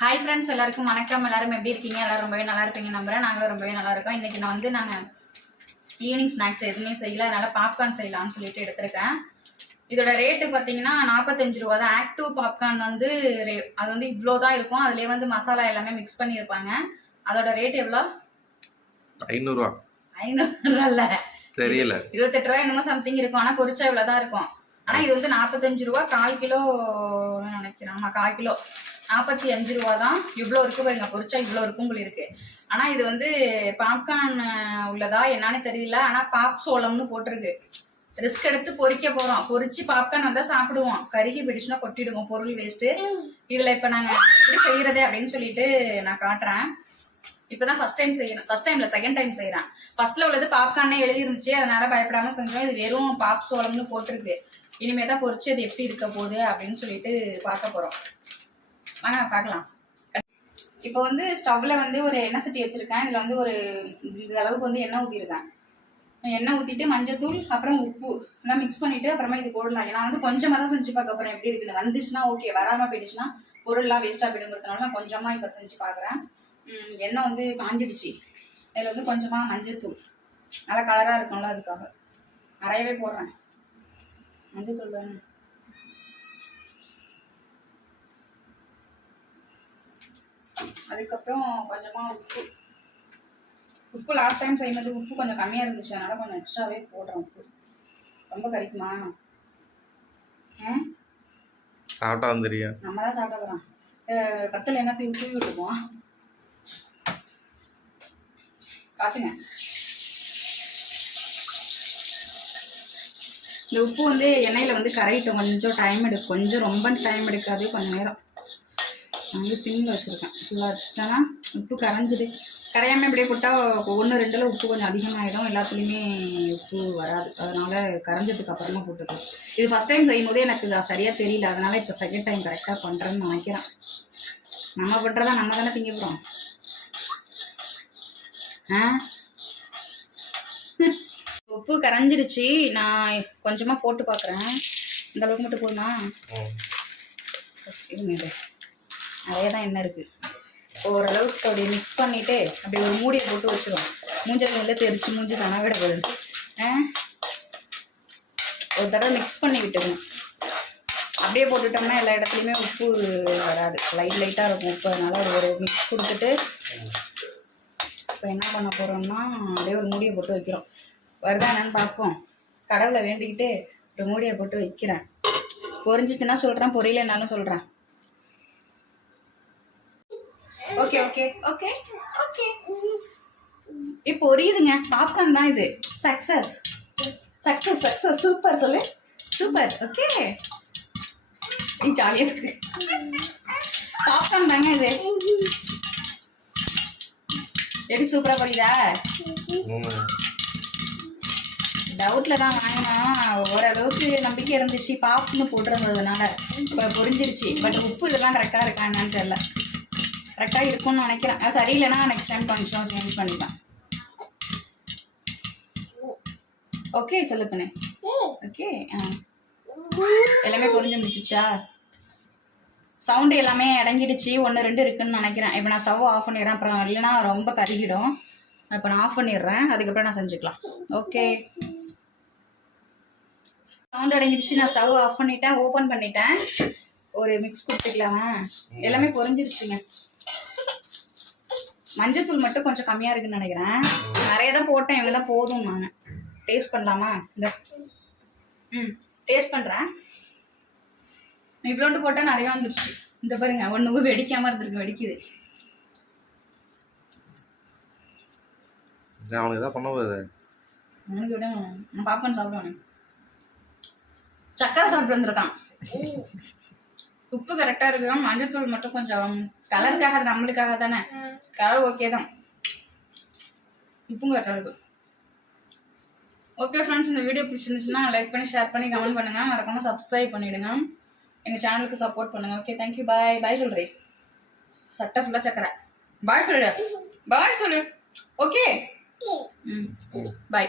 Hi friends எல்லாருக்கும் வணக்கம். எல்லாரும் எப்படி இருக்கீங்க? எல்லாரும் ரொம்பவே நல்லா இருப்பீங்க நம்புறேன். நாங்களும் ரொம்பவே நல்லா இருக்கோம். இன்னைக்கு நான் வந்து நாங்கள் ஈவினிங் ஸ்நாக்ஸ் எதுவுமே செய்யல. அதனால பாப்கார்ன் செய்யலாம்னு சொல்லிட்டு எடுத்திருக்கேன். இதோட ரேட்டு பார்த்தீங்கன்னா நாற்பத்தஞ்சு ரூபா தான். ஆக்டிவ் பாப்கார்ன் வந்து ரே- அது வந்து இவ்வளோ தான் இருக்கும். அதுலேயே வந்து மசாலா எல்லாமே மிக்ஸ் பண்ணியிருப்பாங்க. அதோட ரேட் எவ்வளோ? ஐநூறுரூவா ஐநூறு இல்ல தெரியல. இருபத்தெட்டு ரூபாய் என்னமோ சம்திங் இருக்கும். ஆனால் பொரிச்சா இவ்வளோ தான் இருக்கும். ஆனால் இது வந்து நாற்பத்தஞ்சு ரூபா கால் கிலோ நினைக்கிறேன். ஆமாம் கால் கிலோ. நாற்பத்தி அஞ்சு ரூபா தான் இவ்வளோ இருக்கு பாருங்க பொரிச்சா இவ்வளோ இருக்கும் போல இருக்கு ஆனால் இது வந்து பாப்கார்ன் உள்ளதா என்னன்னு தெரியல. ஆனால் பாப் சோளம்னு போட்டிருக்கு. ரிஸ்க் எடுத்து பொரிக்க போகிறோம் பொரிச்சு பாப்கார்ன் வந்தால் சாப்பிடுவோம். கருகி போயிடுச்சுன்னா கொட்டிடுவோம் பொருள் வேஸ்ட்டு இதில் இப்போ நாங்கள் எப்படி செய்யறது அப்படின்னு சொல்லிட்டு நான் காட்டுறேன். இப்பதான் ஃபர்ஸ்ட் டைம் செய்யறேன். ஃபர்ஸ்ட் டைம்ல செகண்ட் டைம் செய்யறேன். ஃபர்ஸ்ட்ல உள்ளது பாப்கார்னே எழுதி இருந்துச்சு அதனால பயப்படாம செஞ்சோம். இது வெறும் பாப் சோளம்னு போட்டிருக்கு. இனிமே தான் பொரிச்சு அது எப்படி இருக்க போகுது அப்படின்னு சொல்லிட்டு பார்க்க போறோம். வாங்க பார்க்கலாம். இப்போ வந்து ஸ்டவ்வில் வந்து ஒரு எண்ணெய் சட்டி வச்சிருக்கேன். இதில் வந்து ஒரு இந்த அளவுக்கு வந்து எண்ணெய் ஊற்றிருக்கேன் எண்ணெய் ஊற்றிட்டு மஞ்சத்தூள் அப்புறம் உப்பு எல்லாம் மிக்ஸ் பண்ணிவிட்டு அப்புறமா இது போடலாம். ஏன்னா வந்து கொஞ்சமாக தான் செஞ்சு பார்க்க அப்புறம் எப்படி இருக்குன்னு. வந்துச்சுன்னா ஓகே வராமல் போயிடுச்சுன்னா பொருள்லாம் வேஸ்ட்டாக போயிடுங்கிறதுனால நான் கொஞ்சமாக இப்போ செஞ்சு பார்க்குறேன். எண்ணெய் வந்து காஞ்சிடுச்சு. இதில் வந்து கொஞ்சமாக மஞ்சள்தூள் நல்லா கலராக இருக்கும்ல அதுக்காக. நிறையவே போடுறேன். மஞ்சத்தூள் வேணும். அதுக்கப்புறம் கொஞ்சமாக உப்பு. உப்பு லாஸ்ட் டைம் செய்யும்போது உப்பு கொஞ்சம் கம்மியாக இருந்துச்சு. அதனால் கொஞ்சம் எக்ஸ்ட்ராவே போடுறேன் உப்பு. ரொம்ப கறிக்குமா சாப்பிட்டா தெரியும். நம்ம தான் சாப்பிட போகிறோம் பத்தில் என்னத்தையும் தூவி விட்டுக்குவோம் காட்டுங்க. இந்த உப்பு வந்து எண்ணெயில் வந்து கரையிட்டும். கொஞ்சம் டைம் எடுக்கும் கொஞ்சம் ரொம்ப டைம் எடுக்காது கொஞ்சம் நேரம். வந்து சிம்மில் வச்சுருக்கேன். ஃபுல்லாக வச்சுட்டேன்னா உப்பு கரைஞ்சிது. கரையாமல் இப்படியே போட்டால் ஒன்று ரெண்டில் உப்பு கொஞ்சம் அதிகமாகிடும் எல்லாத்துலேயுமே உப்பு வராது. அதனால் கரைஞ்சதுக்கு அப்புறமா போட்டுக்கலாம். இது ஃபஸ்ட் டைம் செய்யும் போதே எனக்கு சரியாக தெரியல. அதனால் இப்போ செகண்ட் டைம் கரெக்டாக பண்ணுறேன்னு நினைக்கிறேன். நம்ம பண்ணுறதா நம்ம தானே திங்க போகிறோம் ஆ? உப்பு கரைஞ்சிடுச்சு நான் கொஞ்சமாக போட்டு பார்க்குறேன் இந்த அளவுக்கு மட்டும் போதுமா? ஃபஸ்ட் இருங்க நிறைய தான் எண்ணெய் இருக்குது ஓரளவுக்கு அப்படி மிக்ஸ் பண்ணிவிட்டு அப்படி ஒரு மூடியை போட்டு வச்சிடும் மூஞ்சல் நெல்லை தெரிச்சு மூஞ்சி தானே விட போகுது. ஆ? ஒரு தடவை மிக்ஸ் பண்ணி விட்டுக்கணும். அப்படியே போட்டுட்டோம்னா எல்லா இடத்துலையுமே உப்பு வராது. லைட் லைட்டாக இருக்கும் உப்பு. அதனால் ஒரு ஒரு மிக்ஸ் கொடுத்துட்டு இப்போ என்ன பண்ண போகிறோம்னா அப்படியே ஒரு மூடியை போட்டு வைக்கிறோம். வருதா என்னன்னு பார்ப்போம். கடவுளை வேண்டிக்கிட்டு ஒரு மூடியை போட்டு வைக்கிறேன். பொரிஞ்சிச்சுன்னா சொல்கிறேன் பொரியலனாலும் சொல்கிறேன் ஓகே ஓகே ஓகே இப்போ பொரியுதுங்க. பாப்கார்ன் தான் இது. சக்ஸஸ் சக்ஸஸ் சக்ஸஸ் சூப்பர் சொல்லு. சூப்பர் ஓகே ஜாலியாக இருக்கு. பாப்கார்ன் தாங்க இது. எப்படி சூப்பராக பொரியுதா? டவுட்டில் தான் வாங்கினோம் ஓரளவுக்கு நம்பிக்கை இருந்துச்சு. பாப்னு போட்டிருந்ததுனால. இப்போ புரிஞ்சிருச்சு. பட் உப்பு இதெல்லாம் கரெக்டாக இருக்கா என்னன்னு தெரியல. கரெக்டாக இருக்கும்னு நினைக்கிறேன். சரி சரியில்லைன்னா நெக்ஸ்ட் டைம் கொஞ்சம் சேஞ்ச் பண்ணிக்கலாம் ஓகே சொல்லு ஓகே ஆ. எல்லாமே புரிஞ்சு முடிச்சிச்சா சவுண்டு எல்லாமே அடங்கிடுச்சு. ஒன்று ரெண்டு இருக்குன்னு நினைக்கிறேன். இப்போ நான் ஸ்டவ் ஆஃப் பண்ணிடுறேன். அப்புறம் இல்லைன்னா ரொம்ப கருகிடும். இப்போ நான் ஆஃப் பண்ணிடுறேன். அதுக்கப்புறம் நான் செஞ்சுக்கலாம். ஓகே சவுண்ட் அடங்கிடுச்சு. நான் ஸ்டவ் ஆஃப் பண்ணிட்டேன். ஓப்பன் பண்ணிட்டேன். ஒரு மிக்ஸ் கொடுத்துக்கலாமா. எல்லாமே பொறிஞ்சிருச்சுங்க மஞ்சத்தூள் மட்டும் கொஞ்சம் கம்மியாக இருக்குன்னு நினைக்கிறேன். நிறைய தான் போட்டேன். இவங்க தான் போதும் நான் டேஸ்ட் பண்ணலாமா? இந்த ம் டேஸ்ட் பண்ணுறேன் இவ்வளோண்டு போட்டால் நிறையா வந்துருச்சு. இந்த பாருங்க ஒன்று வெடிக்காமல் இருந்திருக்கு வெடிக்குது. அவனுக்கு தான் பண்ண போகுது விட பாப்கார்ன் சாப்பிடுவேன். சக்கரை சாப்பிட்டு வந்திருக்கான். உப்பு கரெக்டாக இருக்கு மஞ்சத்தூள் மட்டும் கொஞ்சம் கலருக்காக நம்மளுக்காக தானே? கலர் ஓகே தான். உப்பும் கரெக்டாக இருக்கு. ஓகே ஃப்ரெண்ட்ஸ் இந்த வீடியோ பிடிச்சிருந்துச்சுன்னா லைக் பண்ணி ஷேர் பண்ணி கமெண்ட் பண்ணுங்க. மறக்காம சப்ஸ்கிரைப் பண்ணிவிடுங்க எங்கள் சேனலுக்கு சப்போர்ட் பண்ணுங்க. ஓகே தேங்க்யூ பாய் பாய் சொல்கிறேன் சட்டை ஃபுல்லாக சக்கரை. பாய் சொல்லு பாய் சொல்லு. ஓகே ம். பாய்